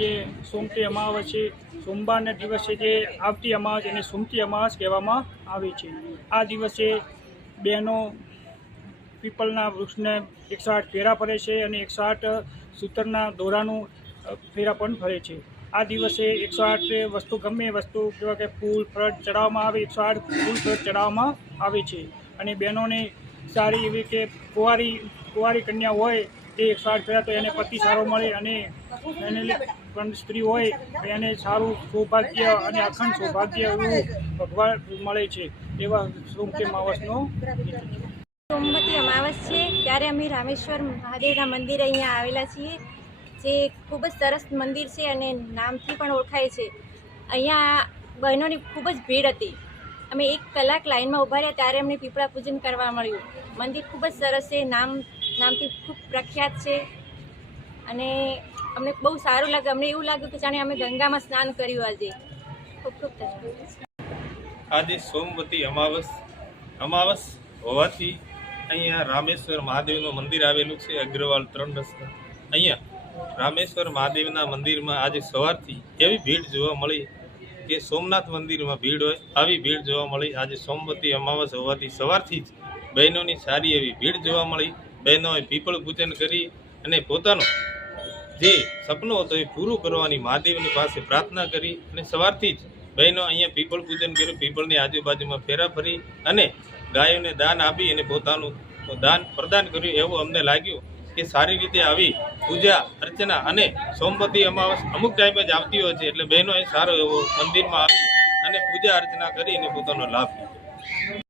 આજે સોમતી અમાવસ છે, સોમવારના દિવસે જે આવતી અમાસ એને સોમતી અમાસ કહેવામાં આવે છે. આ દિવસે બહેનો પીપલના વૃક્ષને એકસો આઠ ફેરા ફરે છે અને એકસો આઠ સૂતરના દોરાનું ફેરા પણ ફરે છે. આ દિવસે એકસો આઠ વસ્તુ, ગમે વસ્તુ, જેવા કે ફૂલ ફળ ચડાવવામાં આવે એકસો આઠ ફૂલ ફળ ચડાવવામાં આવે છે. અને બહેનોને સારી એવી કે કુંવારી કુંવારી કન્યા હોય તે એકસો આઠ થયા તો એને પતિ સારો મળે અને એને પણ સ્ત્રી હોય એને સારું સૌભાગ્ય અને અખંડ સૌભાગ્ય એવું ભગવાન મળે છે એવા સોમતી અમાવસનો સોમવતી અમાવસ છે. ત્યારે અમે રામેશ્વર મહાદેવના મંદિરે અહીંયા આવેલા છીએ, જે ખૂબ જ સરસ મંદિર છે અને નામથી પણ ઓળખાય છે. અહીંયા બહેનોની ખૂબ જ ભીડ હતી. અમે એક કલાક લાઈનમાં ઊભા રહ્યા ત્યારે અમને પીપળા પૂજન કરવા મળ્યું. મંદિર ખૂબ જ સરસ છે, નામ નામથી ખૂબ પ્રખ્યાત છે. અને અમને બહુ સારું લાગે અમને એવું લાગ્યું કે જાણે અમે ગંગામાં સ્નાન કર્યું આજે. ખૂબ ખૂબ આજે સોમવતી અમાવસ અમાવસ હોવાથી અહીંયા રામેશ્વર મહાદેવનું મંદિર આવેલું છે, અગ્રવાલ ત્રણ રસ્તા. અહીંયા રામેશ્વર મહાદેવના મંદિરમાં આજે સવારથી એવી ભીડ જોવા મળી કે સોમનાથ મંદિરમાં ભીડ હોય, આવી ભીડ જોવા મળી. આજે સોમવતી અમાવસ હોવાથી સવારથી જ બહેનોની સારી એવી ભીડ જોવા મળી. બહેનોએ પીપળ પૂજન કરી અને પોતાનું જે સપનું હતું એ પૂરું કરવાની મહાદેવની પાસે પ્રાર્થના કરી અને સવારથી જ બહેનો અહીંયા પીપળ પૂજન કર્યું. પીપળની આજુબાજુમાં ફેરા ફરી અને ગાયોને દાન આપી અને પોતાનું દાન પ્રદાન કર્યું. એવું અમને લાગ્યું કે સારી રીતે આવી પૂજા, અર્ચના અને સોમવતી અમાવસ અમુક ટાઈમે જ આવતી હોય છે. એટલે બહેનોએ સારો એવો મંદિરમાં આવી અને પૂજા અર્ચના કરી અને પોતાનો લાભ લીધો.